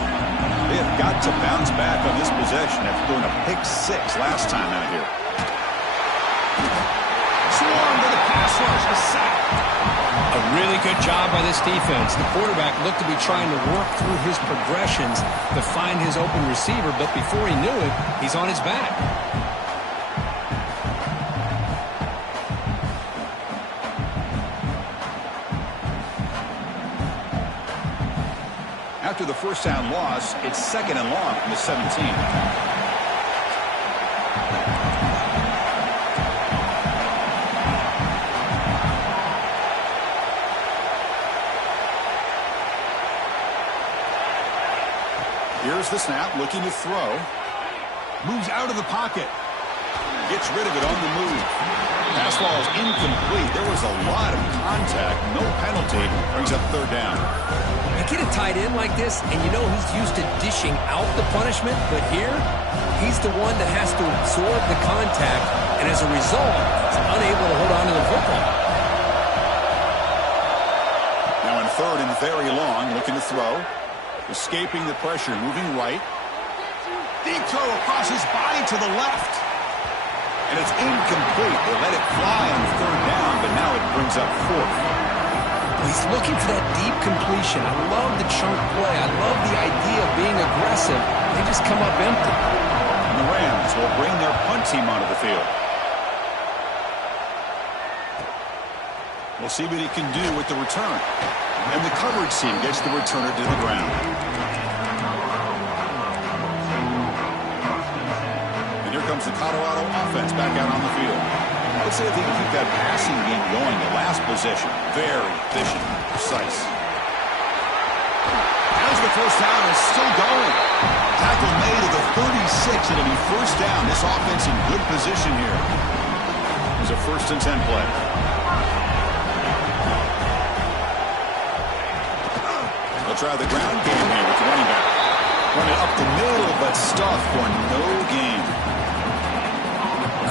They have got to bounce back on this possession after doing a pick six last time out here. Swarm to the pass rush, a sack. A really good job by this defense. The quarterback looked to be trying to work through his progressions to find his open receiver, but before he knew it, he's on his back. After the first down loss, it's second and long from the 17. Here's the snap, looking to throw. Moves out of the pocket. Gets rid of it on the move. Pass ball is incomplete. There was a lot of contact. No penalty. Brings up third down. You get a tight end like this, and you know he's used to dishing out the punishment, but here, he's the one that has to absorb the contact, and as a result, he's unable to hold on to the football. third and very long, looking to throw. Escaping the pressure, moving right. Deep throw across his body to the left. And it's incomplete. They let it fly on third down, but now it brings up fourth. He's looking for that deep completion. I love the chunk play. I love the idea of being aggressive. They just come up empty. And the Rams will bring their punt team onto the field. We'll see what he can do with the return. And the coverage team gets the returner to the ground. And here comes the Colorado offense back out on the field. Let's see if he can keep that passing game going. The last possession, very efficient, precise. As the first down is still going. Tackle made at the 36. It'll be first down. This offense in good position here. It's a 1st and 10 play. They'll try the ground game here with the running back. Run it up the middle, but stuffed for no gain.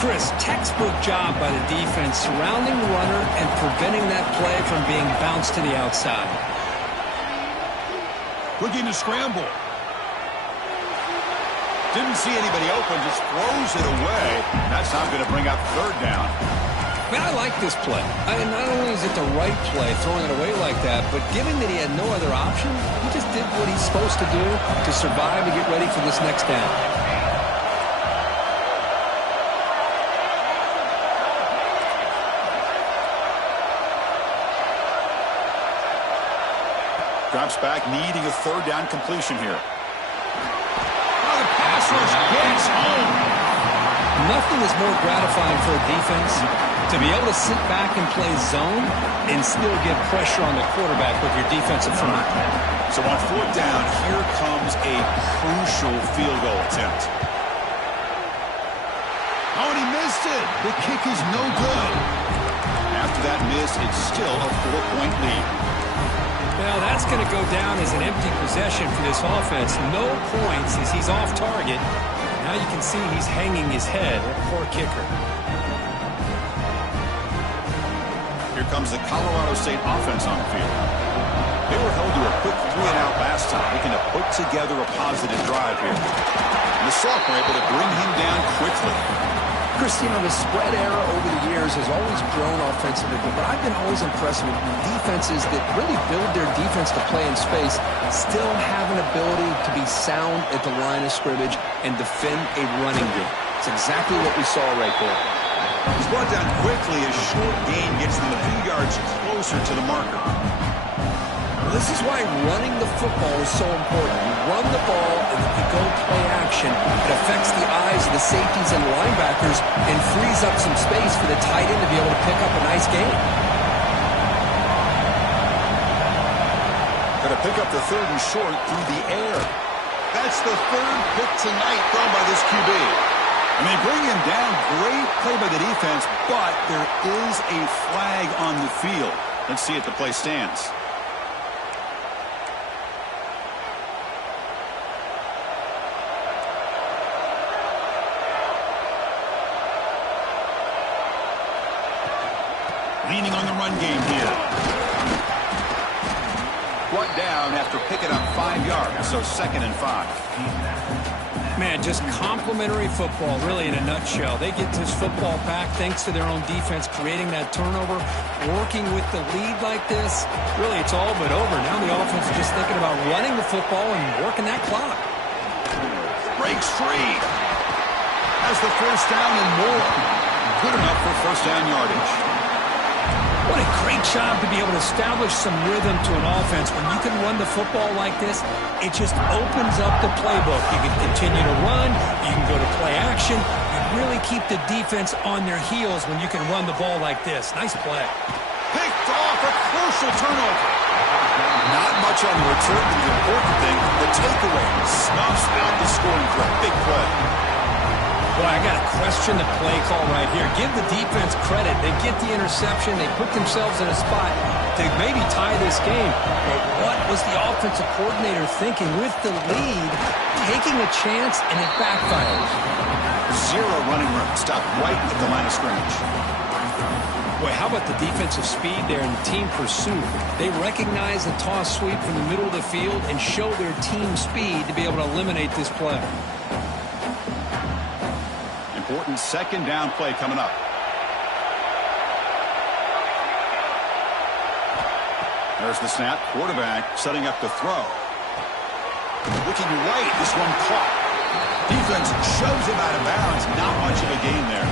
Chris, textbook job by the defense surrounding the runner and preventing that play from being bounced to the outside. Looking to scramble. Didn't see anybody open, just throws it away. That's not going to bring up third down. Man, I like this play. Not only is it the right play, throwing it away like that, but given that he had no other option, he just did what he's supposed to do to survive and get ready for this next down. Drops back, needing a third down completion here. Oh, the pass rush gets home. Nothing is more gratifying for a defense to be able to sit back and play zone and still get pressure on the quarterback with your defensive front. So on fourth down, here comes a crucial field goal attempt. Oh, and he missed it. The kick is no good. After that miss, it's still a 4-point lead. Well, that's going to go down as an empty possession for this offense. No points as he's off target. Now you can see he's hanging his head. Poor kicker. Here comes the Colorado State offense on the field. They were held to a quick 3-and-out last time, looking to put together a positive drive here. And the sophomore able to bring him down quickly. Cristiano, the spread era over the years has always grown offensively, but I've been always impressed with defenses that really build their defense to play in space, still have an ability to be sound at the line of scrimmage and defend a running game. It's exactly what we saw right there. He's brought down quickly. A short gain gets them a few yards closer to the marker. This is why running the football is so important. You run the ball, and if you go play action, it affects the eyes of the safeties and linebackers and frees up some space for the tight end to be able to pick up a nice gain. Going to pick up the 3rd and short through the air. That's the 3rd pick tonight thrown by this QB. And they bring him down. Great play by the defense, but there is a flag on the field. Let's see if the play stands. Leaning on the run game here. Brought down after picking up 5 yards, so 2nd and 5. Man, just complimentary football, really, in a nutshell. They get this football back thanks to their own defense, creating that turnover, working with the lead like this. Really, it's all but over. Now the offense is just thinking about running the football and working that clock. Breaks free. Has the first down and more. Good enough for first down yardage. What a great job to be able to establish some rhythm to an offense. When you can run the football like this, it just opens up the playbook. You can continue to run. You can go to play action. You really keep the defense on their heels when you can run the ball like this. Nice play. Picked off, a crucial turnover. Not much on the return, but the important thing, the takeaway snuffs out the scoring threat. Big play. Boy, I got to question the play call right here. Give the defense credit. They get the interception. They put themselves in a spot to maybe tie this game. But what was the offensive coordinator thinking with the lead, taking a chance, and it backfires? 0 running room. Stopped right at the line of scrimmage. Boy, how about the defensive speed there and the team pursuit? They recognize the toss sweep from the middle of the field and show their team speed to be able to eliminate this play. Important second down play coming up. There's the snap. Quarterback setting up to throw. Looking right. This one caught. Defense shoves him out of bounds. Not much of a gain there.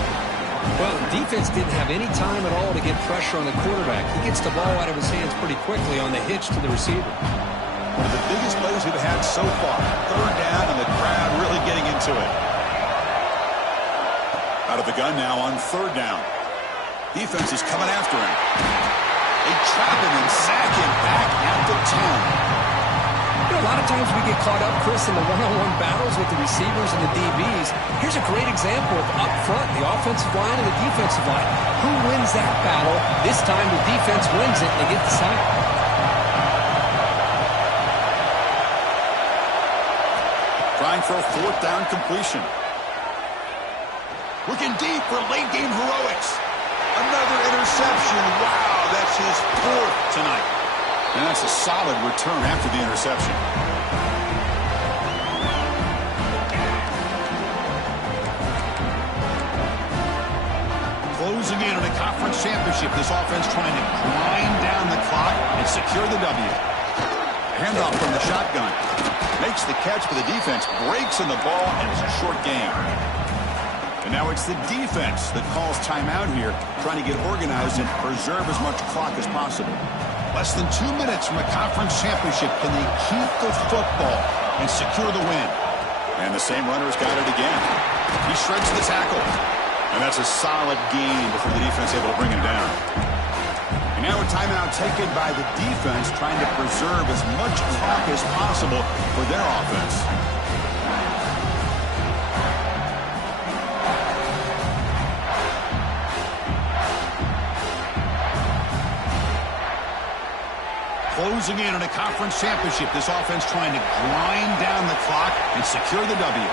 Well, the defense didn't have any time at all to get pressure on the quarterback. He gets the ball out of his hands pretty quickly on the hitch to the receiver. One of the biggest plays we've had so far. Third down, and the crowd really getting into it. Out of the gun now on third down. Defense is coming after him. They trap him and sack him back at the 10. You know, a lot of times we get caught up, Chris, in the one-on-one battles with the receivers and the DBs. Here's a great example of up front, the offensive line and the defensive line. Who wins that battle? This time the defense wins it and they get the sack. Trying for a fourth down completion. Looking deep for late game heroics. Another interception. Wow, that's his fourth tonight. And that's a solid return after the interception. Closing in on a conference championship, this offense trying to grind down the clock and secure the W. Handoff from the shotgun. Makes the catch, but the defense breaks in the ball, and it's a short game. And now it's the defense that calls timeout here, trying to get organized and preserve as much clock as possible. Less than 2 minutes from a conference championship. Can they keep the football and secure the win? And the same runner's got it again. He shreds the tackle. And that's a solid gain before the defense able to bring him down. And now a timeout taken by the defense, trying to preserve as much clock as possible for their offense. Closing in on a conference championship, this offense trying to grind down the clock and secure the W.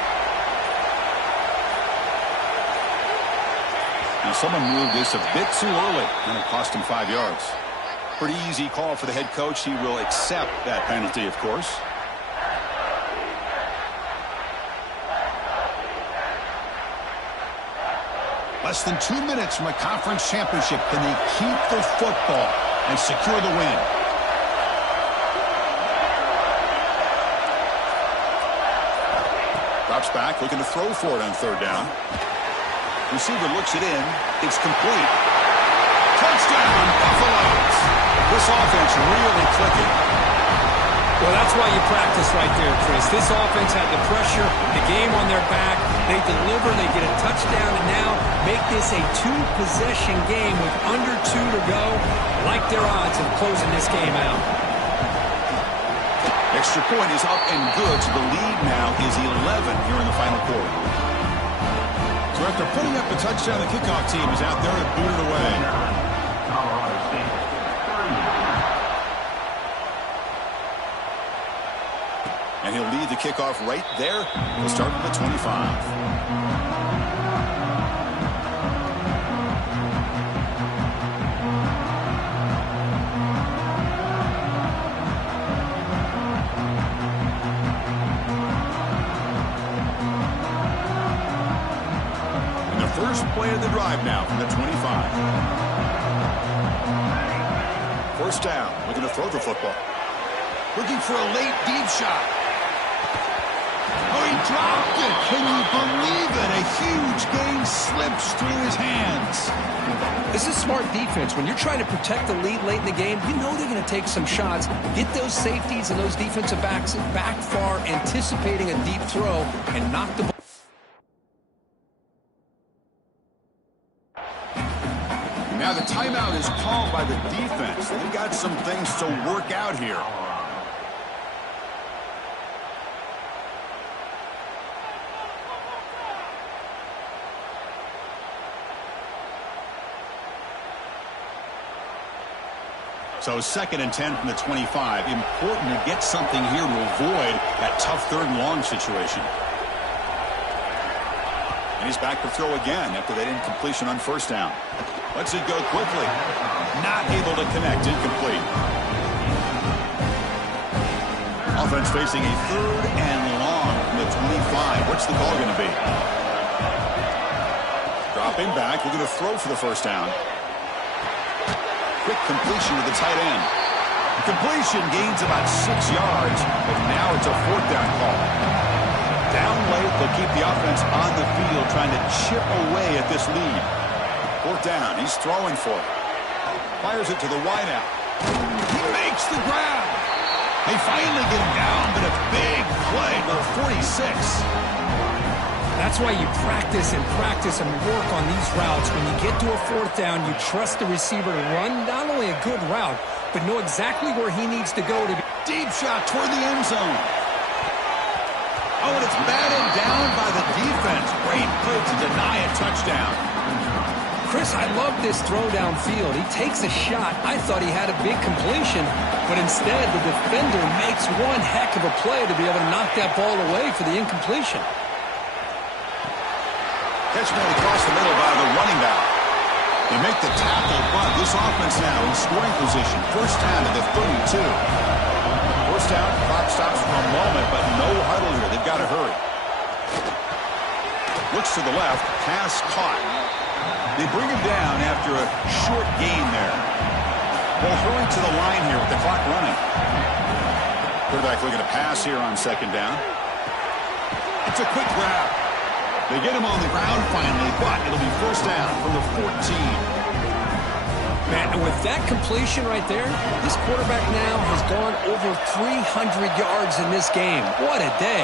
Now someone moved this a bit too early, and it cost him 5 yards. Pretty easy call for the head coach. He will accept that penalty, of course. Less than 2 minutes from a conference championship. Can they keep the football and secure the win? Drops back, looking to throw for it on third down. Receiver looks it in. It's complete. Touchdown, Buffaloes. This offense really clicking. Well, that's why you practice right there, Chris. This offense had the pressure, the game on their back. They deliver, they get a touchdown, and now make this a two-possession game with under 2 to go. Like their odds of closing this game out. Extra point is up and good, so the lead now is 11 here in the final quarter. So after putting up a touchdown, the kickoff team is out there to boot it away. And he'll lead the kickoff right there. He'll start at the 25. First play of the drive now from the 25. First down, looking to throw the football. Looking for a late deep shot. Oh, he dropped it. Can you believe it? A huge gain slips through his hands. This is smart defense. When you're trying to protect the lead late in the game, you know they're going to take some shots. Get those safeties and those defensive backs back far, anticipating a deep throw, and knock the ball. Now the timeout is called by the defense. They've got some things to work out here. So 2nd and 10 from the 25. Important to get something here to avoid that tough 3rd and long situation. And he's back to throw again after that incompletion on first down. Lets it go quickly. Not able to connect. Incomplete. Offense facing a 3rd and long from the 25. What's the call going to be? Dropping back. We're going to throw for the first down. Quick completion to the tight end. Completion gains about 6 yards, but now it's a 4th down call. Down late, they'll keep the offense on the field trying to chip away at this lead. 4th down. He's throwing for it. Fires it to the wideout. He makes the grab. They finally get him down, but a big play for 46. That's why you practice and work on these routes. When you get to a 4th down, you trust the receiver to run not only a good route, but know exactly where he needs to go to be. Deep shot toward the end zone. Oh, and it's batted down by the defense. Great play to deny a touchdown. Chris, I love this throw downfield. He takes a shot. I thought he had a big completion, but instead the defender makes one heck of a play to be able to knock that ball away for the incompletion. Catch made across the middle by the running back. They make the tackle, but this offense now in scoring position. First down to the 32. First down, clock stops for a moment, but no huddle here. They've got to hurry. Looks to the left, pass caught. They bring him down after a short gain there. They'll hurry to the line here with the clock running. Quarterback looking to pass here on 2nd down. It's a quick grab. They get him on the ground finally, but it'll be first down from the 14. Man, and with that completion right there, this quarterback now has gone over 300 yards in this game. What a day.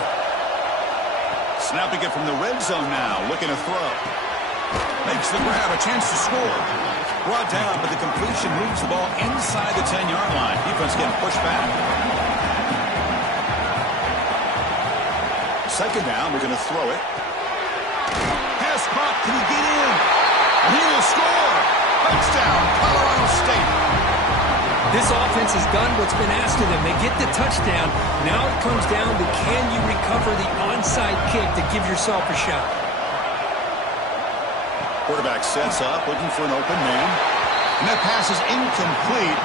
Snapping it from the red zone now, looking to throw. Makes the grab, a chance to score. Brought down, but the completion moves the ball inside the 10-yard line. Defense getting pushed back. 2nd down, we're going to throw it. Pass caught, can he get in? And he will score! Touchdown, Colorado State. This offense has done what's been asked of them. They get the touchdown. Now it comes down to can you recover the onside kick to give yourself a shot. Quarterback sets up, looking for an open man. And that pass is incomplete.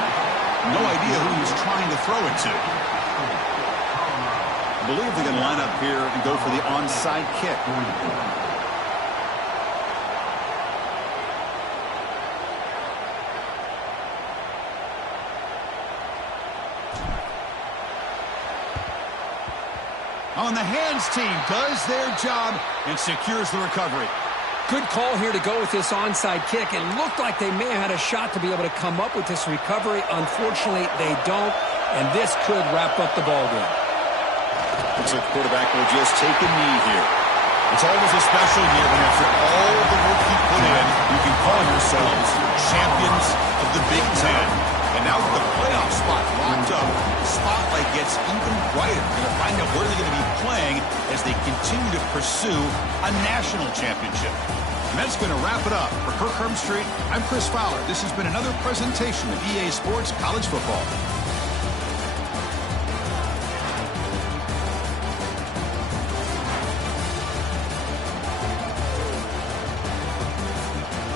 No idea who he's trying to throw it to. I believe they're going to line up here and go for the onside kick. On the hands team does their job and secures the recovery. Good call here to go with this onside kick. It looked like they may have had a shot to be able to come up with this recovery. Unfortunately, they don't, and this could wrap up the ballgame. Looks like the quarterback will just take a knee here. It's always a special year when after all the work he put in, you can call yourselves champions of the Big Ten. And now with the playoff spot locked up, the spotlight gets even brighter. We're going to find out where they're going to be playing as they continue to pursue a national championship. And that's going to wrap it up. For Kirk Herbstreit, I'm Chris Fowler. This has been another presentation of EA Sports College Football.